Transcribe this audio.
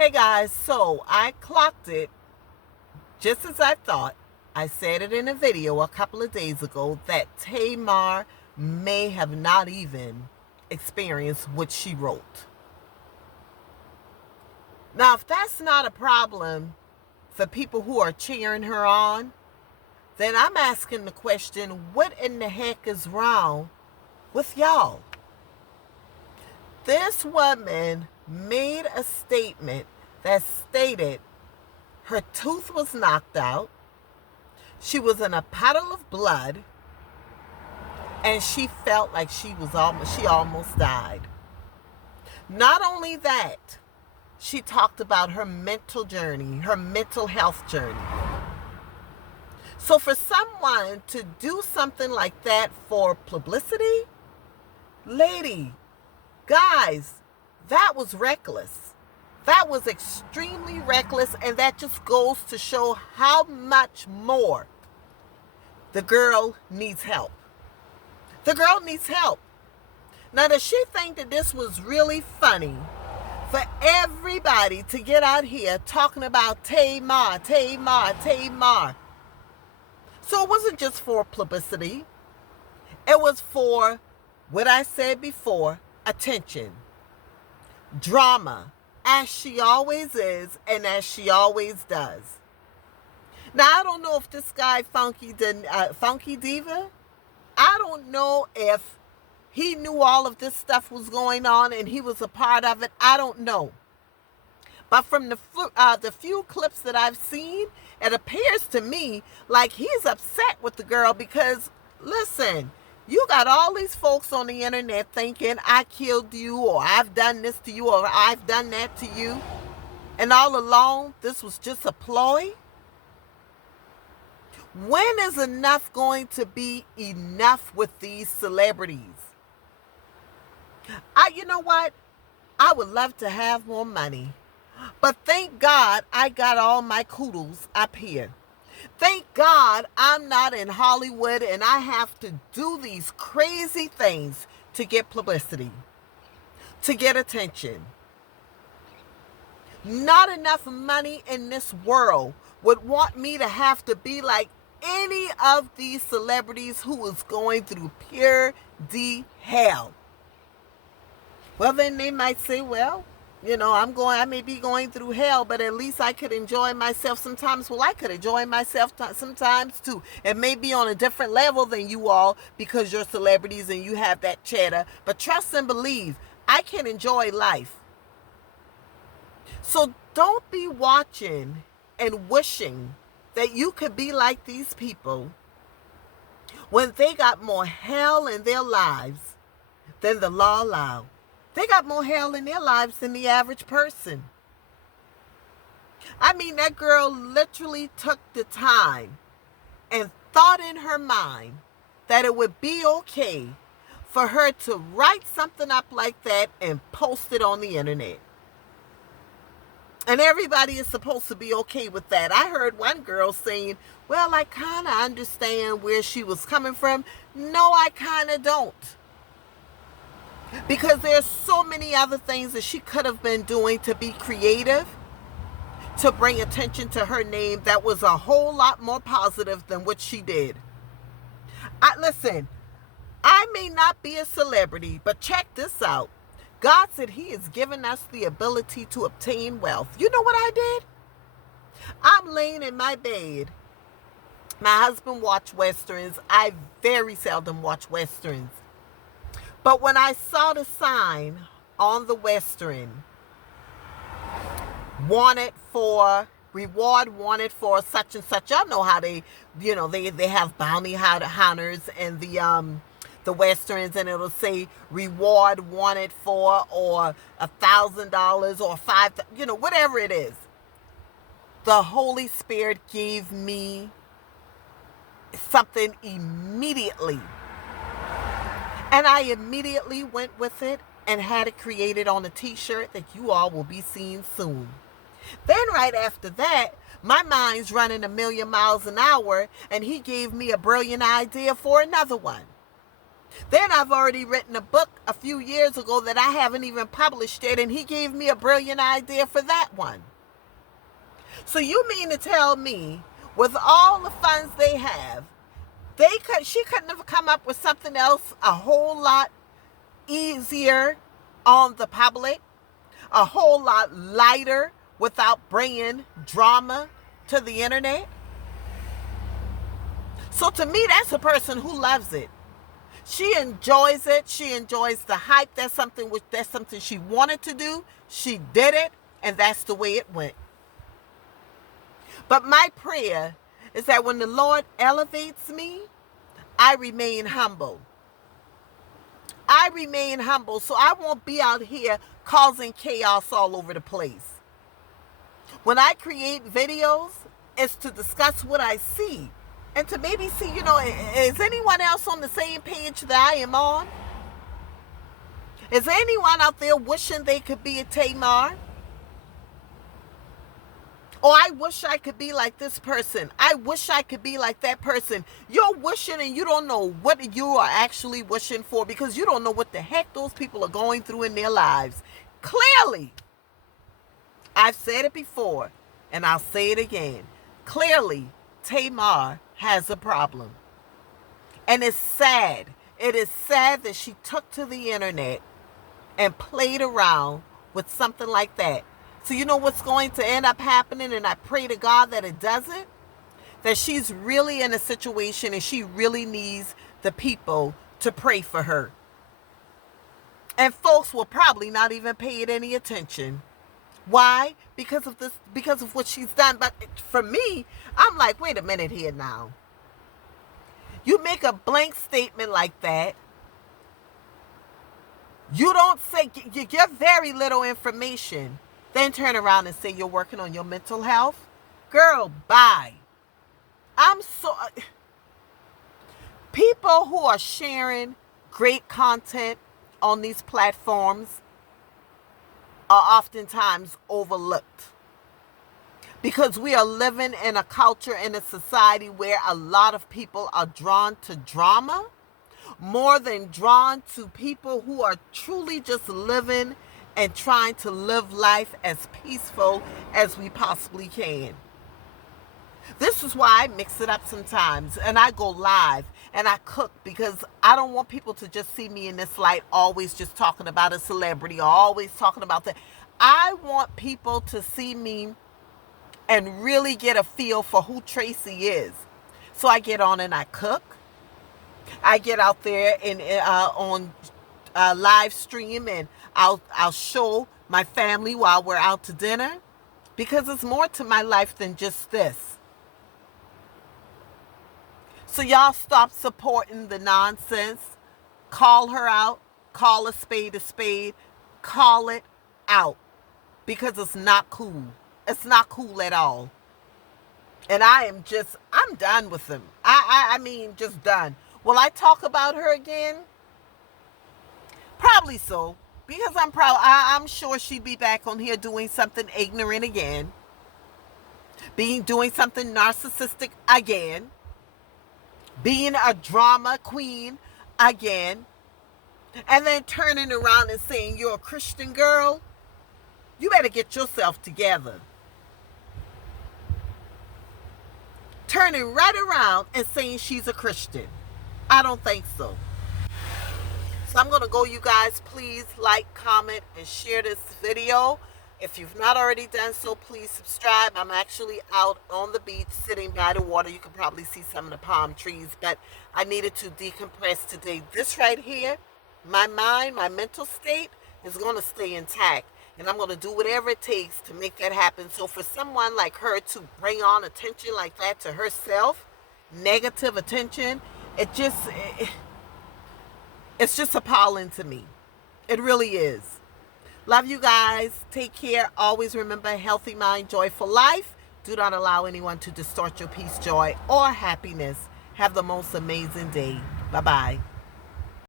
Hey guys, so I clocked it just as I thought. I said it in a video a couple of days ago that Tamar may have not even experienced what she wrote. Now, if that's not a problem for people who are cheering her on, then I'm asking the question, what in the heck is wrong with y'all? This woman made a statement that stated her tooth was knocked out, she was in a puddle of blood, and she felt like she almost died. Not only that, she talked about her mental journey, her mental health journey. So for someone to do something like that for publicity, lady, guys, that was reckless. That was extremely reckless, and that just goes to show how much more the girl needs help. The girl needs help. Now, does she think that this was really funny for everybody to get out here talking about Tamar? So it wasn't just for publicity. It was for, what I said before, attention, drama, as she always is and as she always does. Now, I don't know if this guy, Funky Diva, I don't know if he knew all of this stuff was going on and he was a part of it. I don't know. But from the few clips that I've seen, it appears to me like he's upset with the girl because, listen, you got all these folks on the internet thinking I killed you, or I've done this to you, or I've done that to you. And all along, this was just a ploy. When is enough going to be enough with these celebrities? You know what? I would love to have more money. But thank God I got all my kudos up here. Thank God I'm not in Hollywood and I have to do these crazy things to get publicity, to get attention. Not enough money in this world would want me to have to be like any of these celebrities who is going through pure hell. Well, then they might say, well, you know, I may be going through hell, but at least I could enjoy myself sometimes. Well, I could enjoy myself sometimes too. It may be on a different level than you all because you're celebrities and you have that cheddar. But trust and believe, I can enjoy life. So don't be watching and wishing that you could be like these people when they got more hell in their lives than the law allows. They got more hell in their lives than the average person. I mean, that girl literally took the time and thought in her mind that it would be okay for her to write something up like that and post it on the internet. And everybody is supposed to be okay with that. I heard one girl saying, well, I kind of understand where she was coming from. No, I kind of don't. Because there's so many other things that she could have been doing to be creative, to bring attention to her name that was a whole lot more positive than what she did. Listen, I may not be a celebrity, but check this out. God said he has given us the ability to obtain wealth. You know what I did? I'm laying in my bed. My husband watched Westerns. I very seldom watch Westerns. But when I saw the sign on the Western, reward wanted for such and such. Y'all know how they have bounty hunters and the Westerns, and it'll say reward wanted for, or $1,000 or $5,000, whatever it is. The Holy Spirit gave me something immediately. And I immediately went with it and had it created on a t-shirt that you all will be seeing soon. Then right after that, my mind's running 1,000,000 miles an hour, and he gave me a brilliant idea for another one. Then I've already written a book a few years ago that I haven't even published yet, and he gave me a brilliant idea for that one. So you mean to tell me, with all the funds they have, she couldn't have come up with something else a whole lot easier on the public, a whole lot lighter, without bringing drama to the internet? So to me, that's a person who loves it. She enjoys it. She enjoys the hype. That's something she wanted to do. She did it, and that's the way it went. But my prayer is that when the Lord elevates me, I remain humble. I remain humble, so I won't be out here causing chaos all over the place. When I create videos, it's to discuss what I see and to maybe see, is anyone else on the same page that I am on? Is anyone out there wishing they could be a Tamar? Or I wish I could be like this person. I wish I could be like that person. You're wishing and you don't know what you are actually wishing for because you don't know what the heck those people are going through in their lives. Clearly, I've said it before and I'll say it again. Clearly, Tamar has a problem. And it's sad. It is sad that she took to the internet and played around with something like that. So you know what's going to end up happening, and I pray to God that it doesn't? That she's really in a situation and she really needs the people to pray for her. And folks will probably not even pay it any attention. Why? Because of what she's done. But for me, I'm like, wait a minute here now. You make a blank statement like that. You don't say, you give very little information. Then turn around and say you're working on your mental health. Girl, bye. People who are sharing great content on these platforms are oftentimes overlooked. Because we are living in a culture, in a society where a lot of people are drawn to drama more than drawn to people who are truly just living and trying to live life as peaceful as we possibly can. This is why I mix it up sometimes and I go live and I cook, because I don't want people to just see me in this light always just talking about a celebrity or always talking about that. I want people to see me and really get a feel for who Tracy is. So I get on and I cook. I get out there and on live stream, and I'll show my family while we're out to dinner, because there's more to my life than just this. So y'all stop supporting the nonsense. Call her out. Call a spade, call it out, because it's not cool. It's not cool at all. And I'm done with them. I mean, just done. Will I talk about her again? Probably so, because I'm sure she'd be back on here doing something ignorant again, doing something narcissistic again, being a drama queen again, and then turning around and saying you're a Christian girl. You better get yourself together. Turning right around and saying she's a Christian. I don't think so. So I'm going to go, you guys. Please like, comment, and share this video. If you've not already done so, please subscribe. I'm actually out on the beach sitting by the water. You can probably see some of the palm trees, but I needed to decompress today. This right here, my mind, my mental state is going to stay intact. And I'm going to do whatever it takes to make that happen. So for someone like her to bring on attention like that to herself, negative attention, it's just appalling to me. It really is. Love you guys. Take care. Always remember, healthy mind, joyful life. Do not allow anyone to distort your peace, joy, or happiness. Have the most amazing day. Bye-bye.